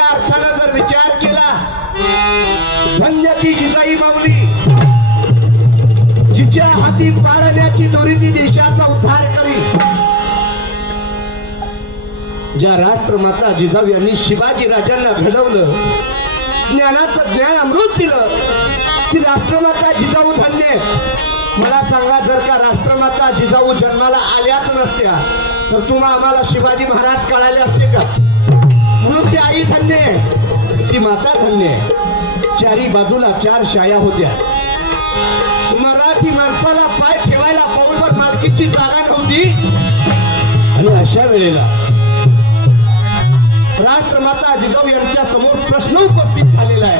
खऱ्या अर्थानं जर विचार केला, धन्य ती जिजाई माऊली जिच्या हाती पाळण्याची दोरी ती देशाचा उद्धार करी. ज्या राष्ट्रमाता जिजाऊ यांनी शिवाजी राजांना घडवलं, ज्ञानाचं ज्ञान अमृत दिलं, ती राष्ट्रमाता जिजाऊ धन्य. मला सांगा, जर का राष्ट्रमाता जिजाऊ जन्माला आल्याच नसत्या तर तुम्हा आम्हाला शिवाजी महाराज कळाले असते का? म्हणून ती आई धन्य, ती माता धन्य. चारी बाजूला 4 शाया होत्या. मराठी माणसाला पाय ठेवायला पाऊलभर मालकीची जागा नव्हती. आणि अशा वेळेला राष्ट्रमाता जिजाऊ यांच्या समोर प्रश्न उपस्थित झालेला आहे.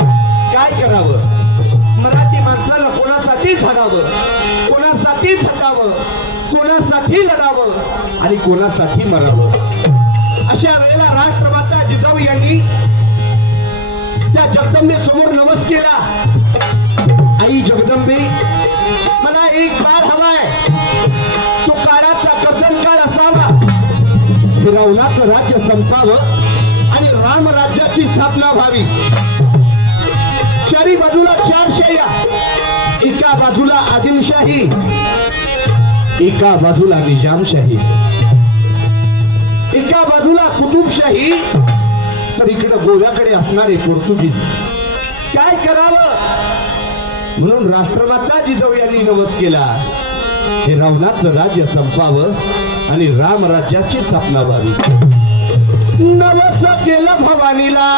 काय करावं? मराठी माणसानं कोणासाठी झाडावं, कोणासाठी झटावं, कोणासाठी लढावं आणि कोणासाठी मरावं? अशा वेळेला राष्ट्रमाता जिजाऊ यांनी त्या जगदंबे समोर नमस केला. आई जगदंबे, मला एक काळ हवाय, तो काळाचा कर्दन काळ असावा. फिरवण्याचं राज्य संपावं आणि राम राज्याची स्थापना व्हावी. चारी बाजूला 4 शाया, एका बाजूला आदिलशाही, एका बाजूला निजामशाही, एका बाजूला कुतुबशाही, तर इकडे गोव्याकडे असणारे पोर्तुगीज. काय करावं? म्हणून राष्ट्रमाता जिजाऊ यांनी नमस केला, हे रावणाचं राज्य संपावं आणि राम राज्याची स्थापना व्हावी. नमस केलं भवानीला,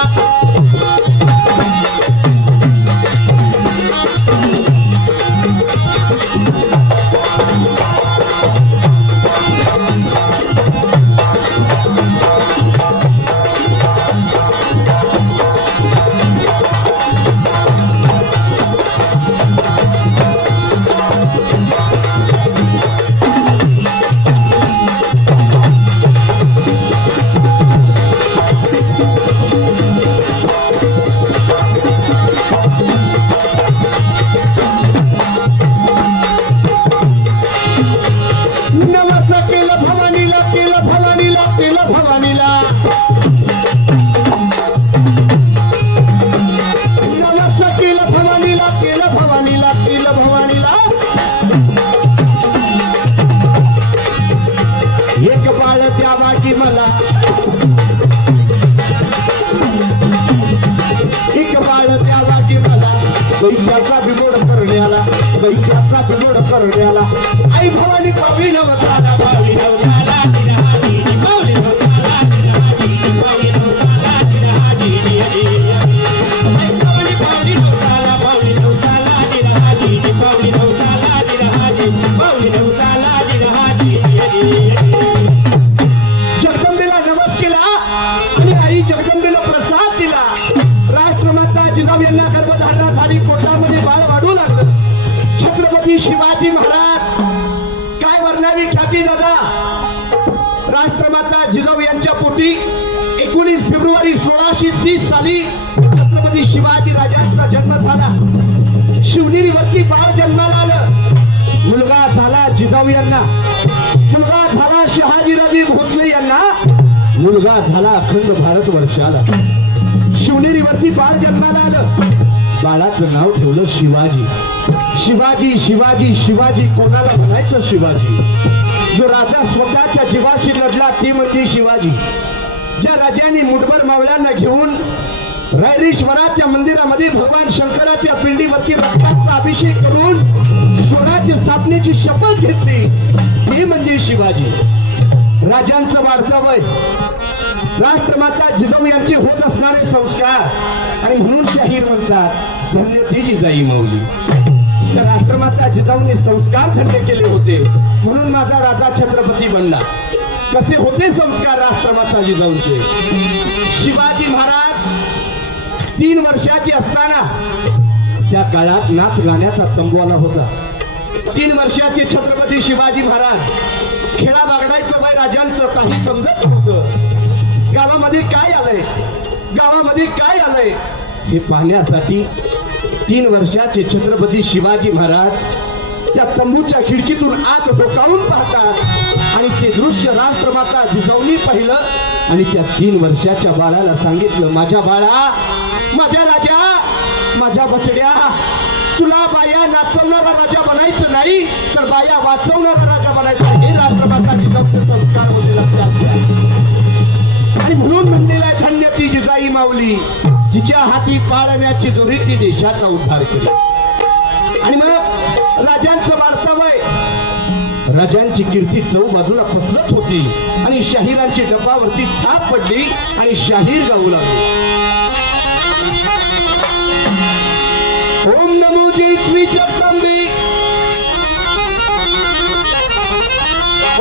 बैठ्याचा बिमोड करण्याला आई भवानी पावली नवसाला, पावली नवसाला, पावली नवसाला, पावली नवसाला, भवानी पावली नवसाला, पावली नवसाला, पावली नवसाला, पावली नवसाला. जगदंबेला नमस केला आणि आई जगदंबेला प्रसाद दिला. राष्ट्रमाता जिजाऊ यांना गर्भधारणा झाली, पोटामध्ये बाळ वाढू लागलं. छत्रपती शिवाजी महाराज, काय वर्णावी ख्याती दादा. राष्ट्रमाता जिजाऊ यांच्या पोटी 19 फेब्रुवारी 1630 साली छत्रपती शिवाजी राजांचा जन्म झाला. शिवनेरीवरती बाळ जन्माला आलं. मुलगा झाला जिजाऊ यांना, मुलगा झाला शहाजीराजे भोसले यांना, मुलगा झाला अखंड भारतवर्षाला. शिवनेरीवरती बाळ जन्माला आलं. बाळाचं नाव ठेवलं शिवाजी. शिवाजी शिवाजी शिवाजी, कोणाला म्हणायचं शिवाजी? जो राजा स्वतःच्या जीवाशी लढला ती म्हणजे शिवाजी. ज्या राजांनी मुठभर मावळ्यांना घेऊन रायरेश्वराच्या मंदिरामध्ये भगवान शंकराच्या पिंडीवरती रक्ताचा अभिषेक करून स्वराज्य स्थापनेची शपथ घेतली ते म्हणजे शिवाजी. राजांचं वाढतं वय, राष्ट्रमाता जिजाऊ यांचे होत असणारे संस्कार, आणि म्हणून शाहीर म्हणतात धन्य ती जिजाई माऊली. तर राष्ट्रमाता जिजाऊंनी संस्कार धन्य केले होते म्हणून माझा राजा छत्रपती बनला. कसे होते संस्कार राष्ट्रमाता जिजाऊंचे? शिवाजी महाराज 3 वर्षाचे असताना त्या काळात नाच गाण्याचा तंबू होता. 3 वर्षाचे छत्रपती शिवाजी महाराज, खेळा बागडायचं वय राजांचं काही समजत नव्हतं. गावामध्ये काय आलंय, गावामध्ये काय आलंय हे पाहण्यासाठी 3 वर्षाचे छत्रपती शिवाजी महाराज त्या तंबूच्या खिडकीतून आत डोकावून पाहतात आणि ते दृश्य राष्ट्रमाता जिजाऊंनी पाहिलं. आणि त्या 3 वर्षाच्या बाळाला सांगितलं, माझ्या बाळा, माझ्या राजा, माझ्या बछड्या, तुला बाया नाचवणारा राजा बनायचं नाही तर बाया वाचवणारा राजा बनायचं. हे राष्ट्रभाषाची संस्कार होते लक्षात घ्या. आणि म्हणून म्हणलेला आहे, धन्य ती जिजाई माऊली, जिच्या हाती पाळण्याची जोरी ती देशाचा उद्धार केला. आणि मग राजांचं वार्तावय, राजांची कीर्ती चहूबाजूला पसरत होती आणि शाहिरांची डब्बावरती थाप पडली आणि शाहीर गाऊ लागले. ओम नमो जय श्री जगदंबे,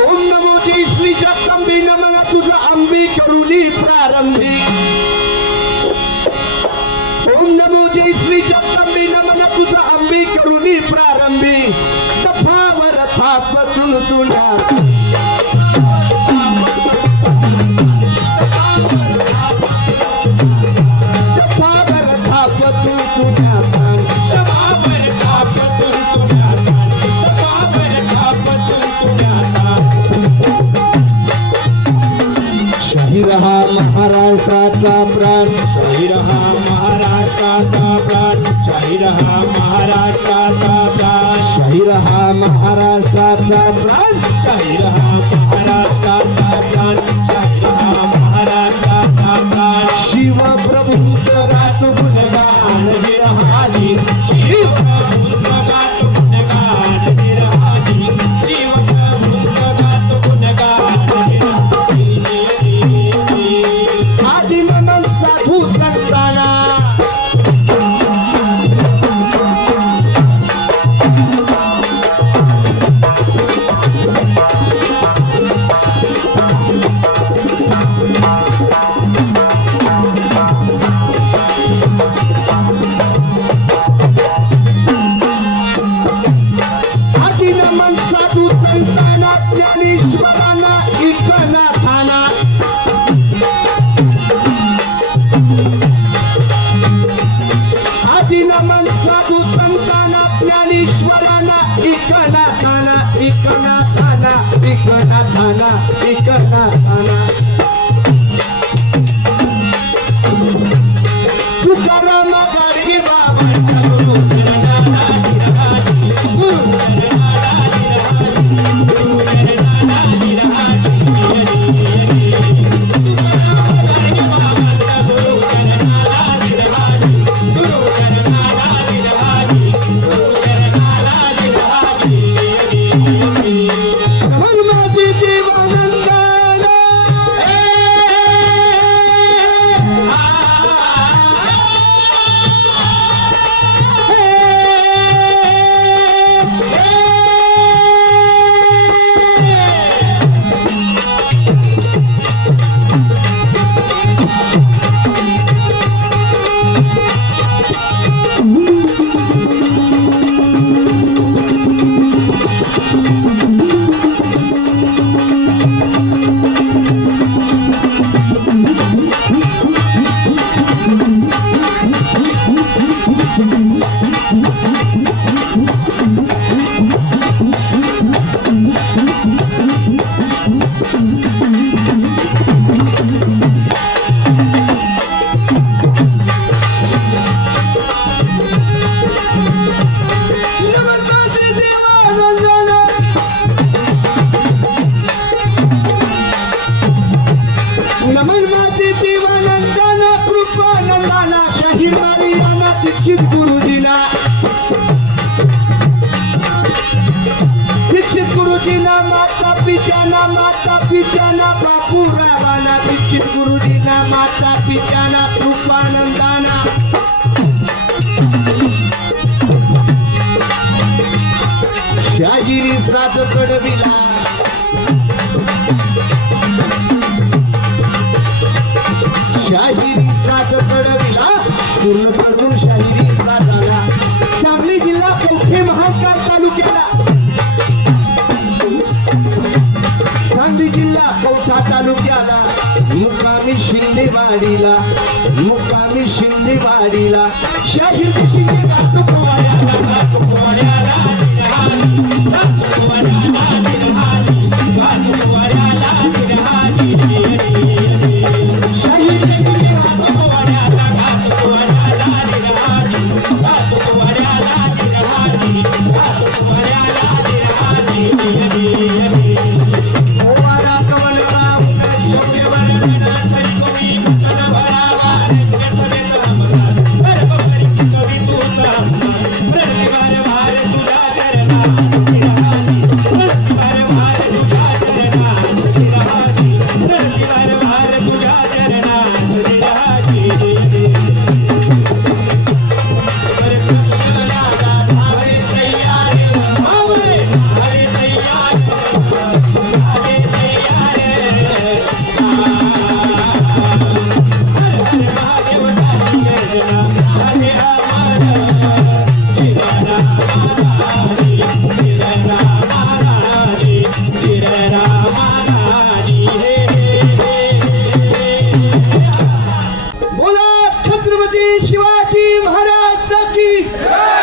ओम नमो जय श्री जगदंबे, नमन तुझा अंबी करुणी प्रारंभी. ओम नमो जय श्री जगदंबे, नमन तुझा अंबी करुणी प्रारंभी. तफावर थाप तुला शाहीर हा महाराष्ट्राचा प्राण, शाहीर हा महाराष्ट्राचा प्राण, शाहीर हा महाराष्ट्राचा प्राण, शाहीर हा महाराष्ट्राचा प्राण, शाहीर हा महाराष्ट्राचा प्राण, शाहीर हा महाराष्ट्राचा प्राण. शिव प्रभूचं गात गुणगान विरहाजी, शिव प्रभूचं गात गुणगान विरहाजी, शिव प्रभूचं गात गुणगान विरहाजी. आदि नमन साधू संतांना, आदि नमन साधू संतांना, ज्ञानेश्वरांना, एकनाथांना. आदि नमन साधू संतांना, ज्ञानेश्वरांना, एकनाथांना, एकनाथांना, एकनाथांना, एकनाथांना. तुकाराम गाडगे बाबांच्या गुरु माझे देवानंदाला, नमन माझे देवानंदाला, कृपानंदाला, शाहीर मारियाला, दीक्षित गुरुजीला, दीक्षित गुरुजीला, माता पित्याना, माता पित्याना, बापूरावाना, दीक्षित गुरुजीला, माता पित्याना, कृपानंदाना. शाहिरी साज कडविला, शाहिरी साज कडविला, पूर्ण करून शाहिरी साज आला. सांगली जिल्हा कवठे महांकाळ तालुक्याला, सांगली जिल्हा कवठा तालुक्याला, मुक्कामी शिंदेवाडीला, मुक्कामी शिंदेवाडीला, शाहीर शिंदे गातो पोवाड्याला, गातो पोवाड्याला, गातो पोवाड्याला, गातो पोवाड्याला, छत्रपती शिवाजी महाराज की